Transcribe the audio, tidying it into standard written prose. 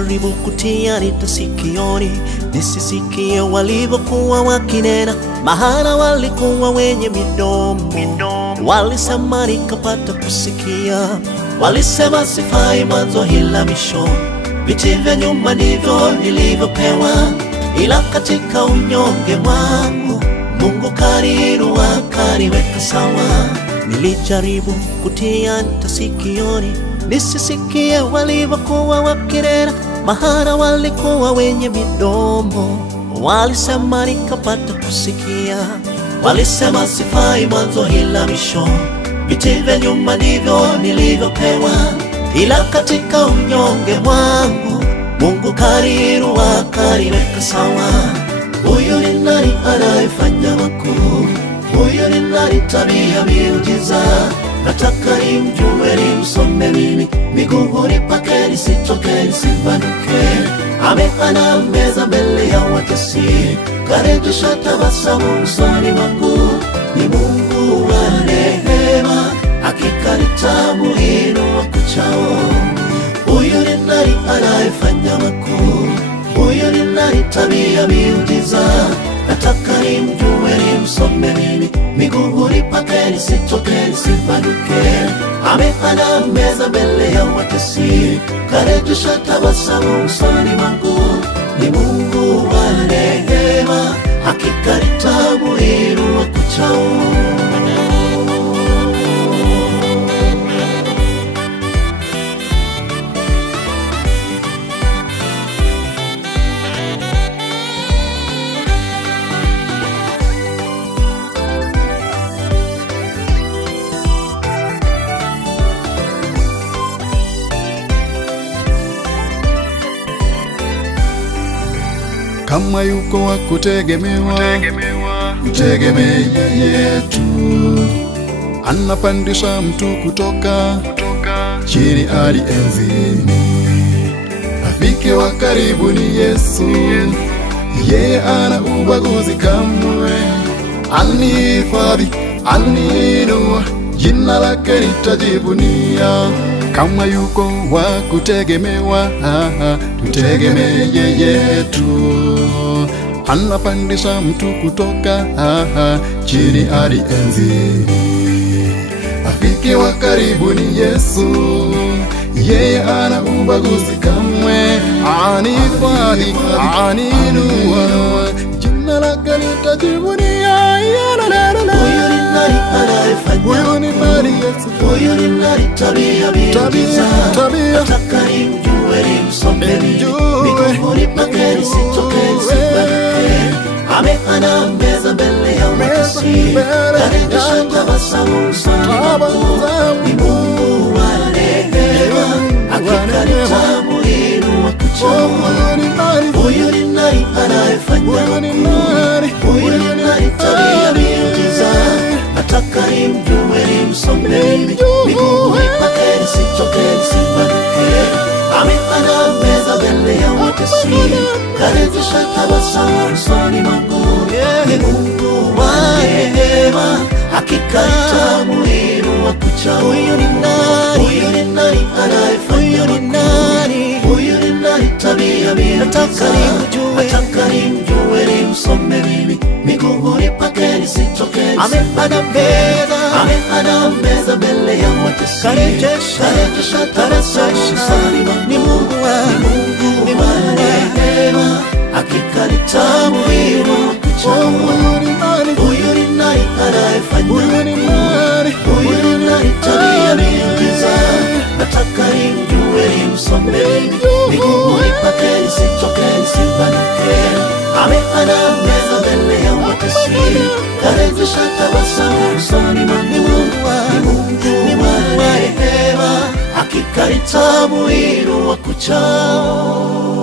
Nilijaribu kutia nita sikioni, nisisikie walivyokuwa wakinena, maana walikuwa wenye midomo. Walisema nikapata kusikia, walisema sifai mwanzo ila mwisho. Viti vya nyuma ndivyo nilivyopewa, ila katika unyonge mwangu Mungu kaniinua kaniweka sawa. Nilijaribu kutia nita sikioni, nisisikie walivyokuwa wakinena, maana walikuwa wenye midomo. Walisema nikapata kusikia, walisema sifai mwanzo ila mwisho. Viti vya nyuma ndivyo nilivyopewa, ila katika unyonge mwangu Mungu kaniinua kaniweka sawa. Huyu ni nani anayefanya makuu? Huyu ni nani tabia miujiza? Nataka nimjue nimsome mimi, miguuni pake nisitoke nisibanduke. Amepanda meza mbele ya watesi, karejesha tabasamu usoni mwangu. Ni Mungu wa rehema, hakika nitamuinua kuchao. Huyu ni nani anayefanya makuu? Huyu ni nani tabia miujiza? Nataka nimjue nimsome mimi, miguuni pake nisitoke nisibanduke. Amepanda meza mbele ya watesi, karejesha tabasamu usoni mwangu. Ni Mungu wa rehema, hakika nitamuinua kuchao. Kama yuko wa kutegemewa, mtegemee yetu. Anapandisha mtu kutoka chini hadi enzini. Rafiki wa karibu ni Yesu, yeye ana ubaguzi kamwe. Anihifadhi, aniinua, jina lake nitajivunia. Kama yuko wa kutegemewa, tutegemee yetu. Anapandisha mtu kutoka chini hadi enzini. Rafiki wa karibu ni Yesu, yeye ana ubaguzi kamwe. Anihifadhi, aniinua, jina lake nitajivunia. Huyu ni nani anayefanya? Huyu ni nani Yesu? Huyu ni nani tabia miujiza? Nataka nimjue nimsome mimi, miguuni pake nisitoke nisibanduke. Amepanda meza mbele ya watesi, karejesha tabasamu usoni mwangu. Ni Mungu wa rehema, hakika nitamuinua kuchao. Huyu ni nani anayefanya makuu? Huyu ni nani tabia miujiza? Nataka nimjue nimsome mimi, miguuni pake nisitoke nisibanduke. Amepanda meza mbele ya watesi, karejesha tabasamu usoni mwangu. Ni Mungu wa rehema, hakika nitamuinua kuchao. Huyu ni nani? Huyu ni nani anayefanya makuu? Huyu ni nani tabia miujiza? Nataka nimjue nimsome mimi, miguuni pake nisitoke nisibanduke. Amepanda meza mbele ya watesi, karejesha tabasamu usoni mwangu. Ni Mungu wa rehema, hakika nitamuinua kuchao. Huyu ni nani anayefanya makuu? Huyu ni nani tabia miujiza? Nataka nimjue nimsome mimi, miguuni pake nisitoke nisibanduke. Amepanda meza mbele ya watesi, karejesha tabasamu usoni mwangu. Ni Mungu wa rehema, hakika nitamuinua kuchao.